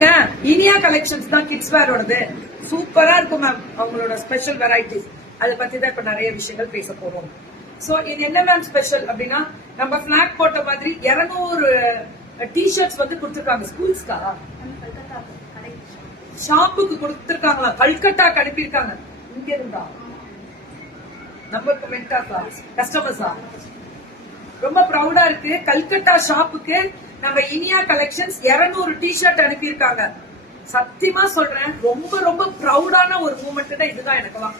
Iniya collections தான் kids வேரோடது சூப்பரா இருக்கும் மேம். அவங்களோட ஸ்பெஷல் வெரைட்டிஸ் அதை பத்தி தான் இப்ப நிறைய விஷயங்கள் பேச போறோம். சோ இது என்ன மேம் ஸ்பெஷல் அப்படின்னா, நம்ம பிளாக் போட்ட மாதிரி 200 டிஷர்ட்ஸ் வந்து கொடுத்திருக்காங்க. ஸ்கூல்ஸ்க்கா ஷாப்புக்கு கொடுத்திருக்காங்களா? கல்கட்டாக்கு அனுப்பியிருக்காங்க. இங்க இருந்தா நம்ம மென்டாக்கா கஸ்டமர்ஸா ரொம்ப ப்ரௌடா இருக்கு. கல்கட்டா ஷாப்புக்கு நம்ம இனியா கலெக்ஷன்ஸ் 200 டிஷர்ட் அனுப்பியிருக்காங்க. சத்தியமா சொல்றேன், ரொம்ப ரொம்ப ப்ரௌடான ஒரு மூமெண்ட் தான் இதுதான் எனக்கெல்லாம்.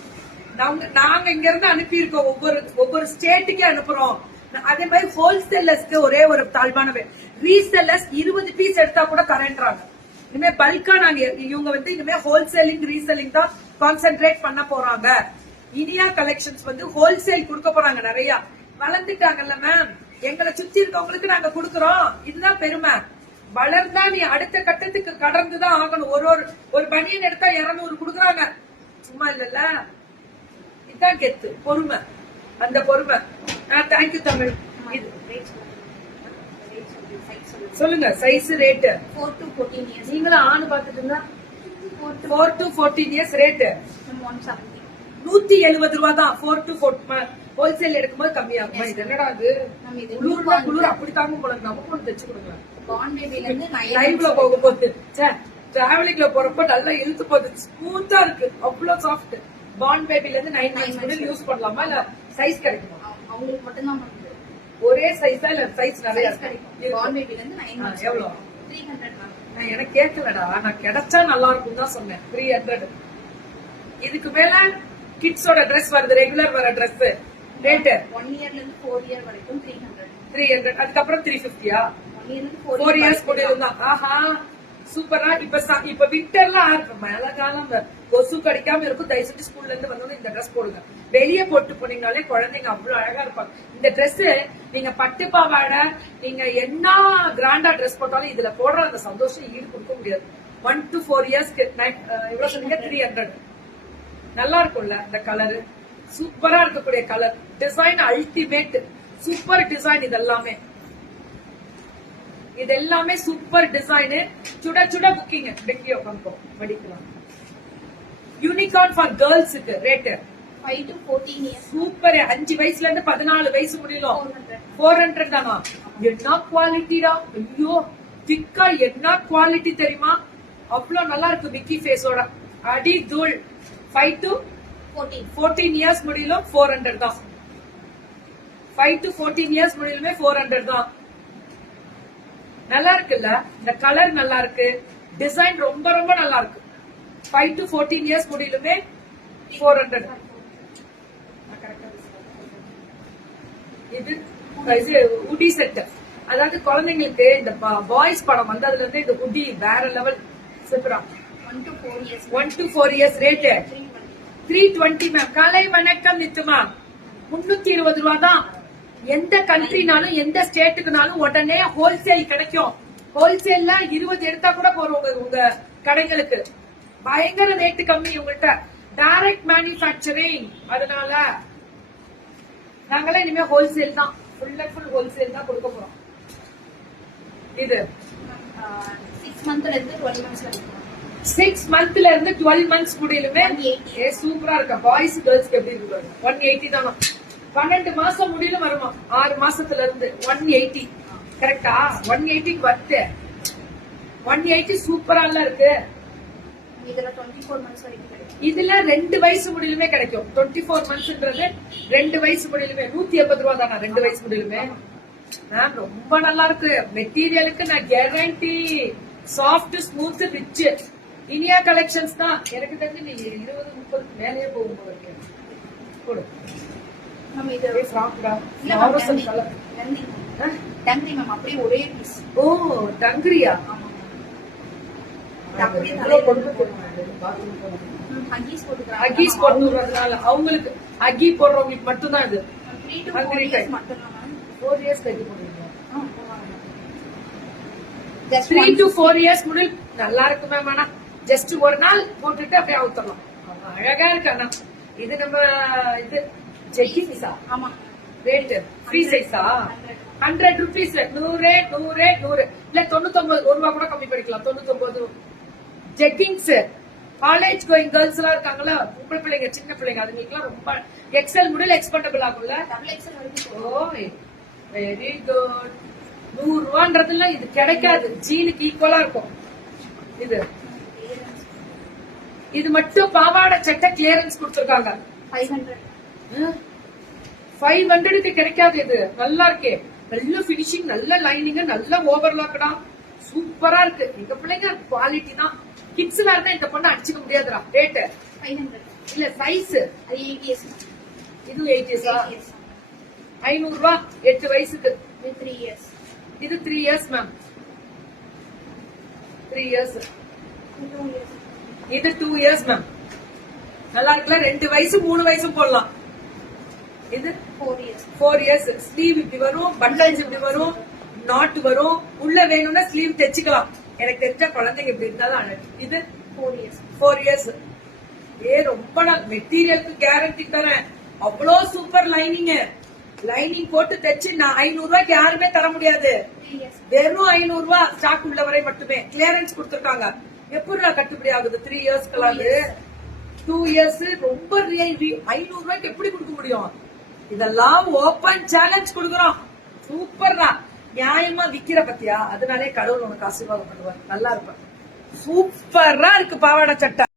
நாங்க இங்க இருந்து அனுப்பியிருக்கோம், ஒவ்வொரு ஸ்டேட்டுக்கே அனுப்புறோம். அதே மாதிரி ஹோல்சேலர்ஸ்க்கு ஒரே ஒரு தாழ்வான ரீசெல்லர்ஸ் 20 பீஸ் எடுத்தா கூட கரண்ட்றாங்க. இனிமே பல்கா நாங்க இவங்க வந்து இனிமே ஹோல்சேலிங் ரீசெல்லிங் தான் கான்சென்ட்ரேட் பண்ண போறாங்க. இனியா கலெக்ஷன்ஸ் வந்து ஹோல்சேல் கொடுக்க போறாங்க. நிறைய வளர்ந்துட்டாங்கல்ல மேம், எங்களை சுத்தி இருக்கவங்களுக்கு நாங்க குடுக்கறோம். இதுதான் பெருமை. வளர்ந்தா நீ அடுத்த கட்டத்துக்கு கடந்துதான் ஆகணும். ஒரு பனியன் எடுத்தா 200 குடுக்கறாங்க, சும்மா இல்லல்ல. இதுதான் கெத்து, பொறுமை. அந்த பொறுமை. தேங்க்யூ தமிழ். சொல்லுங்க சைஸ் ரேட். 4 to 14 years. நீங்களும் ஆணு பாத்துட்டு இருந்தா 4 to 14 years ரேட் 170 ரூபா தான். 4 to 14 ஹோல்சேல் எடுக்கும்போது கம்மியாகுமா? இது என்னடா அது? குளிர் அப்படி தாங்க போல. நமக்கு ஒன்று தச்சு கொடுங்க. லைவ்ல போகும்போது டிராவலிங்ல போறப்ப நல்லா இழுத்து போகுது. ஸ்மூத்தா இருக்கு, அவ்வளவு சாஃப்ட். பாண்ட் பேபில இருந்து 9 months யூஸ் பண்ணலாமா? இல்ல சைஸ் கிடைக்குமா? அவங்களுக்கு மட்டும் தான் ஒரே சைஸா இல்ல சைஸ் நிறைய கிடைக்கும். பாண்ட் பேபில இருந்து 9 months எவ்வளவு? 300 மேம். நான் எனக்கு கேட்கலடா, நான் கிடைச்சா நல்லா இருக்கும் தான் சொன்னேன். 300. இதுக்கு மேல கிட்ஸோட ட்ரெஸ் வருது, ரெகுலர் வர ட்ரெஸ் ரேட் 1 இயர்ல இருந்து 4 இயர் வரைக்கும் 300. அதுக்கப்புறம் 350யா? 1 இயர் இருந்து 4 இயர்ஸ் போட்டுருந்தான். ஆஹா சூப்பரா. இப்ப விண்டர்லாம் இருக்கும், மழை காலம், கொசு கடிக்காம இருக்கும். தயவு செஞ்சு ஸ்கூல்ல இருந்து வந்தோம் இந்த ட்ரெஸ் போடுங்க. வெளியே போட்டு போனீங்கனாலே குழந்தைங்க அவ்வளவு அழகா இருப்பாங்க. இந்த ட்ரெஸ் நீங்க பட்டு பாவாடை, நீங்க என்ன கிராண்டா ட்ரெஸ் போட்டாலும் இதுல போடுற அந்த சந்தோஷம் ஈடு கொடுக்க முடியாது. 1 to 4 இயர்ஸ்க்கு எவ்வளவு சொன்னீங்க? 300. நல்லா இருக்கும்ல இந்த கலர், சூப்பரா இருக்கக்கூடிய colour. Design ultimate, super design. இது எல்லாமே சூப்பர் டிசைன். சுட சுட புக்கிங் டெக்கி உட்காந்துக்கும் படிக்கலாம். யூனிகார்ன் ஃபார் கேர்ள்ஸுக்கு ரேட் 5 to 14 years. சூப்பர். 5 வயசுல இருந்து 14 வயசு முடியலும் 400 தானா? என்ன குவாலிட்டிடா! ஐயோ திக்கா, என்ன குவாலிட்டி தெரியுமா? அவ்வளவு நல்லா இருக்கு. மிக்கி ஃபேஸோட அடி தூள். 5 to 14 இயர்ஸ் முடியலும் 400 தான். 5 to 14 இயர்ஸ் முடியலுமே 400 தான். நல்லா இருக்குல்ல? இந்த கலர் நல்லா இருக்கு, டிசைன் ரொம்ப ரொம்ப நல்லா இருக்கு. 5 to 14 இயர்ஸ் முடியலுமே 400. இது உடி செட், அதாவது குழந்தைங்களுக்கு இந்த பாய்ஸ் படம் வந்து அதுல இருந்து இந்த உடி வேற லெவல். சூப்பரா. 1 to 4 இயர்ஸ் ரேட் 320 மேம். காலை வணக்கம் நித்துமா. 320 ரூபா தான். எந்த கண்ட்ரினாலும் எந்த ஸ்டேட்டுக்குனாலும் உடனே ஹோல்சேல் கிடைக்கும். ஹோல்சேல்ல 20 எடுத்தா கூட போறோம் உங்க கடைகளுக்கு. பயங்கர ரேட்டு கம்மி உங்கள்கிட்ட. Direct manufacturing. அதனால நாங்களே இனிமே ஹோல்சேல் தான், ஃபுல் அண்ட் ஃபுல் ஹோல்சேல் தான் கொடுக்க போறோம். இது 6 monthல இருந்து 12 months வரைக்கும். 6 monthல இருந்து 12 months முடியலுமே சூப்பரா இருக்கா. பாய்ஸ் கேர்ள்ஸ்க்கு எப்படி இருக்கு? 180 தானா? 12 மாசம் முடியல வருமா? 6 மாசத்துல இருந்து 180. கரெக்டா? 180 வருது. 180 சூப்பரா இருக்கு. இதுல 24 months வரைக்கும் கிடைக்கும். இதுல 2 வயசு முடியலுமே கிடைக்கும். 24 monthsன்றது 2 வயசு முடியலுமே 180 ரூபா தானா? 2 வயசு முடியலுமே ரொம்ப நல்லா இருக்கு. மெட்டீரியலுக்கு நான் guarantee. Soft, smooth, rich. Iniya collections தான். எனக்கு தெரிஞ்சு நீ 20-30 மேலேயே போகும்போது போடு. நம்ம இது ஃப்ராக்டா இல்ல டங்கரி மேம். அப்படியே ஒரே பீஸ். ஓ டங்கரியா? ஆமா. அகீஸ் போடுறதுனால அவங்களுக்கு, அகி போடுறவங்களுக்கு மட்டும்தான் இது. 3 to 4 years மட்டும் தான் மேம். 4 இயர்ஸ் கட்டி போடுறீங்க. 3 to 4 இயர்ஸ் முடியல் நல்லா இருக்கு மேம். ஆனா ஜஸ்ட் ஒரு நாள் போட்டுட்டு அப்படியே அவுத்தரலாம். அழகா இருக்கு. ஆனா இது நம்ம இது ஜெகின்ஸா? ஆமா. ரேட் ஃப்ரீ சைஸா 100 rupees 100 இல்ல 99 ஒரு ரூபா கூட கம்மி பண்ணிக்கலாம் 99 ஜெக்கிங்ஸ் காலேஜ் கோயிங் கேர்ள்ஸ் எல்லாம் இருக்காங்களா பொம்பளை பிள்ளைங்க சின்ன பிள்ளைங்க அதுங்களுக்குலாம் ரொம்ப எக்ஸல் முடியல எக்ஸ்பெண்டபிள் ஆகும்ல டபுள் எக்ஸல் வரைக்கும் ஓ வெரி குட் 100 ரூபான்றதுல இது கிடைக்காது ஜீனுக்கு ஈக்குவலா இருக்கும் இது இது மட்டும் பாவாடை சட்டை கிளியரன்ஸ் கொடுத்திருக்காங்க 500 500க்கு கிடைக்காது இது நல்லா இருக்கே நல்ல பினிஷிங் நல்ல லைனிங் நல்ல ஓவர்லாக்கடா சூப்பரா இருக்கு எங்க பிள்ளைங்க குவாலிட்டி தான் கிட்ஸ்ல இருந்தா இந்த பொண்ணு அடிச்சுக்க முடியாதுடா ரேட் 500 இல்ல சைஸ் அது 8 இயர்ஸ் இது 8 இயர்ஸா 500 ரூபாய் 8 வயசுக்கு with 3 years இது 3 இயர்ஸ் மேம் 3 இயர்ஸ் 2 years இது 2 இயர்ஸ் மேம் நல்லா இருக்குல்ல 2 வயசு 3 வயசும் போடலாம் இது 4 years 4 இயர்ஸ் ஸ்லீவ் இப்படி வரும் பட்டன்ஸ் இப்படி வரும் நாட் வரும் உள்ள வேணும்னா ஸ்லீவ் தைச்சுக்கலாம் எனக்கு தெரிஞ்ச குழந்தைங்க இப்படி இருந்தாலும் அழகு இது 4 years 4 இயர்ஸ் ரொம்ப மெட்டீரியலுக்கு கேரண்டி தரேன் அவ்வளோ சூப்பர் லைனிங் போட்டு தைச்சு நான் 500 ரூபாய்க்கு யாருமே தர முடியாது 3 years வெறும் 500 ரூபாய் ஸ்டாக் உள்ள வரை மட்டுமே கிளியரன்ஸ் கொடுத்திருக்காங்க எப்படி கட்டுப்படி ஆகுது 3 இயர்ஸ்க்கு 2 இயர்ஸ் ரொம்ப 500 ரூபாய்க்கு எப்படி கொடுக்க முடியும் இதெல்லாம் ஓபன் சேலஞ்ச் கொடுக்குறோம் சூப்பர்ரா நியாயமா விக்கிற பத்தியா அதனாலே கடவுள் உனக்கு ஆசீர்வாதம் பண்ணுவார் நல்லா இருப்ப சூப்பரா இருக்கு பாவாடை சட்டை